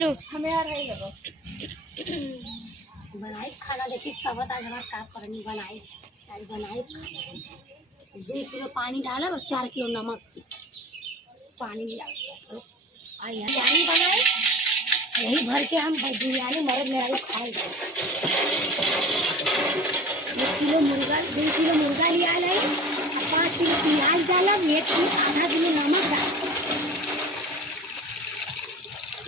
हमें आ रही है बनाई खाना। देखिए सब आज हमारे का करनी बनाई आज बनाई 2 किलो पानी डाला और 4 किलो नमक पानी लिया बिरयानी बनाए। यही भर के हम बिरयानी मर्द मेरा खाएंगे। 2 किलो मुर्गा लिया है, 5 किलो प्याज डाला, 1 किलो आधा किलो नमक डाला।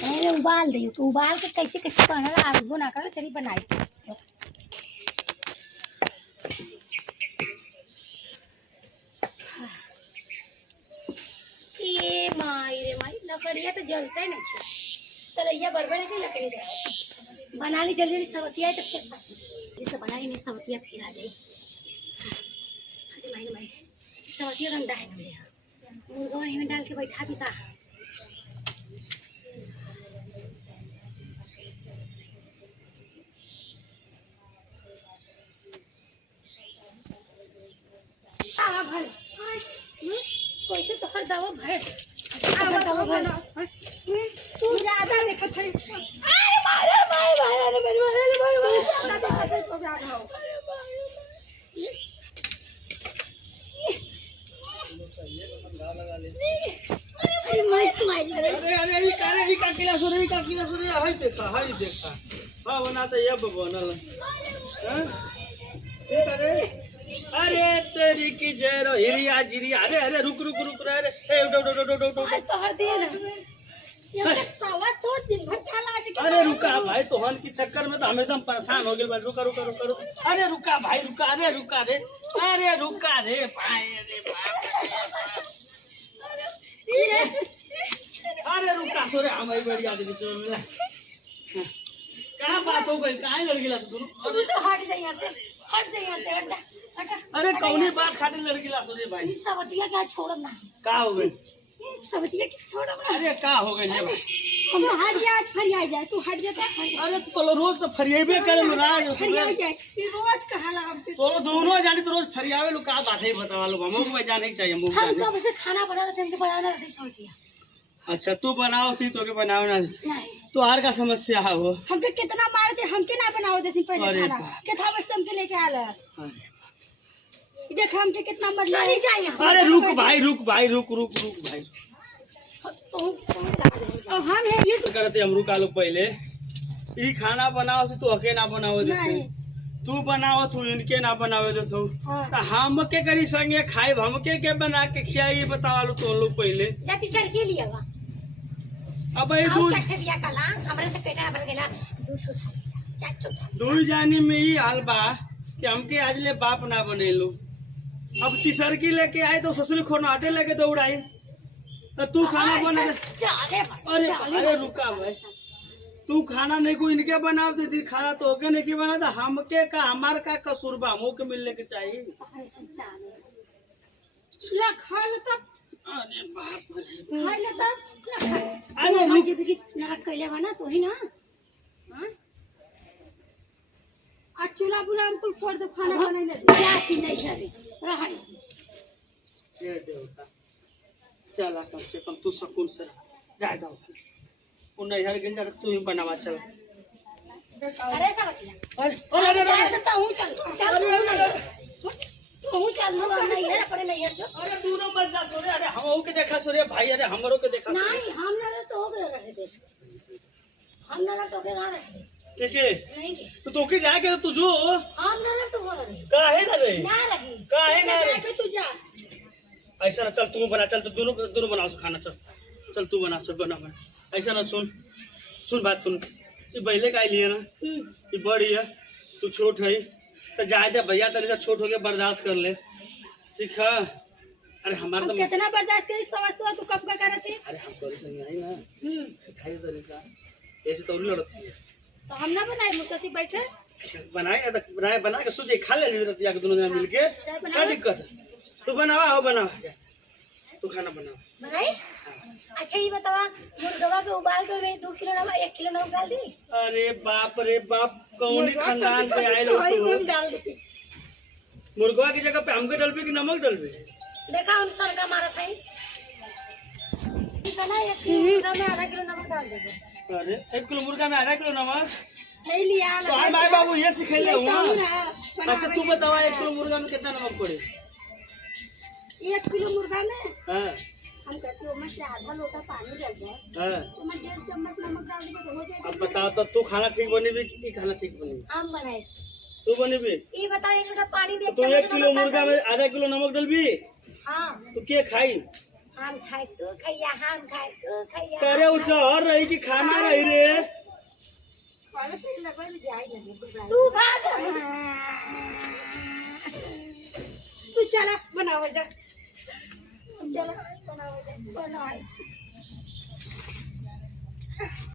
पहले उबाल दी तो उबाल के कैसे कैसे बनाना आलू ना कर चली बनाई। ये माई रे माई लकड़िया तो जलता ही नहीं। सरैया बरबड़ के लकड़ी जाए बना ली जल्दी जल्दी सवतिया तो फिर जैसे बना ही नहीं सवतिया फिर आ जाए। अरे माई माई सवतिया गंदा है मुर्गा वहीं में डाल के बैठा देता। कैसे तो हर दवा भर तू ज्यादा देखो थे। अरे मारे मारे मारे अरे तेरी की जरो हिरिया जिरिया। अरे अरे रुक रुक रुक अरे ए उठ उठ उठ उठ उठ। आज तो हर दिन ये सवा सो दिन भर क्या लाज के। अरे रुका भाई तोहन की चक्कर में तो हम एकदम परेशान हो गए भाई। रुका रुका रुका रुका। अरे रुका भाई रुका। अरे रुका रे। अरे रुका रे भाई। अरे रुका सोरे हमारी बड़ी आदमी तो मिला। क्या बात हो गई काहे लड़ गिला तू? तू तो हट जा यहां से हट जा यहां से हट जा। अरे कौनी बात खातिर लड़ गिला सोरे भाई? इस सवतिया क्या छोड़ना का हो गई? सवतिया की छोड़ना। अरे का हो गई भाई? हम हट जा आज फरिया जाए तू हट जा। अरे तो रोज तो फरियाबे करे राज फरिया जाए रोज कहाला हम तो दोनों जानी तो रोज फरियावे लो का बात है बतावा लो हमको को जाने ही चाहिए हमको। हम कब से खाना बना रहे थे हमको बनाना रहती सवतिया। अच्छा तू बनाओ थी तो के बनाओ ना तो आर का समस्या है वो। हमके कितना मारते हमके ना बनाओ देती पहले खाना कितना बस हमके लेके आला। देख हमके कितना मर नहीं जाए। अरे रुक भाई रुक भाई रुक रुक रुक भाई। तो हम है ये तो करते हम रुका लो पहले ई खाना बनाओ तो अके ना बनाओ देते तू बनाओ तू इनके ना बनावे दे तो हम के करी संगे खाए हम के बना के खियाई बतावा लो तो लोग पहले जाति चढ़ के लिया बा। अब ये दूध बिया कला हमरे से पेटा भर गेला दूध उठा चाट उठा दूध जानी में ही हाल बा कि हमके आज ले बाप ना बने लो। अब तीसर की लेके आए तो ससुरी खोनाटे लेके दौड़ाई तो तू खाना बना। अरे अरे रुका भाई तू खाना नहीं को इनके बना देती खाना तो ओके नहीं की बना था हमके का हमार का कसूर बा हमो के मिलने के चाहिए। अरे बाप रे अरे रुक जिंदगी नरक कैले बना तो ही ना आ चूल्हा बुला हम कुल फोड़ दो खाना बनाई ले क्या थी नहीं छरी रहई ये देवता चला कम से कम तू सुकून से जा दो उन यार गिंजा तू ही बनावा चल। अरे सवतिया अरे अरे तो हूं चल चल तू चल नो नहीं है पड़े नहीं है। अरे दोनों बस जा सोरे। अरे हमो के देखा सोरे भाई। अरे हमरो के देखा नहीं हम ना तो हो रहे थे हम ना तो के रहे थे ठीक है नहीं के तो तोके जाके तू जो हम ना तो हो रहे काहे ना रे ना रही काहे ना रे जाके तू जा ऐसा ना चल तू बना चल तो दोनों बनाओ खाना चल चल तू बना चल बना बना ऐसा ना सुन सुन बात सुन ये पहले का लिए ना ये बड़ी है तू छोट है तो जाए दे भैया तेरे से छोट हो गया बर्दाश्त कर ले ठीक है। अरे हमारा तो कितना बर्दाश्त करी समझ तू कब का करत है। अरे हम तोरे संग आई ना खाई तरीका ऐसे तो लड़ती है तो हम ना बनाए मुचसी बैठे बनाए ना तो बनाए बना के सूझे खा ले रतिया के दोनों जन मिलके क्या दिक्कत है तू बनावा हो बनावा तू खाना बनावा बनाई। अच्छा ये बतावा मुर्गवा के उबाल के में 2 किलो नमक 1 किलो नमक डाल दी। अरे बाप कौन खानदान से आए लोग डाल दी मुर्गवा की जगह पे हमके डलबे कि नमक डलबे? देखा उन सर का मारा था ही। ना 1 किलो में आधा किलो नमक डाल देंगे। अरे 1 किलो मुर्गा में आधा किलो नमक नहीं लिया तो हम माए बाबू ये सिखैले हुआ। बना अच्छा तू बतावा 1 किलो मुर्गा में कितना नमक पड़े? 1 किलो मुर्गा में हाँ हम कहते हो से आधा लोटा पानी डाल दे हाँ तो मैं 1.5 चम्मच नमक डाल दूंगा तो हो जाएगा। अब बताओ तो तू खाना ठीक बनेबी कि खाना ठीक बनेबी? हम बनाए तू बनेबी ये बता 1 लोटा पानी में तो 1 किलो मुर्गा में आधा किलो नमक डलबी हां तो के खाई? हम खाए तू खैया हम खाए तू खैया। अरे उ जहर रही कि खाना रही रे। तू भाग तू चला बनाओ जा चला बनाओ जा बनाओ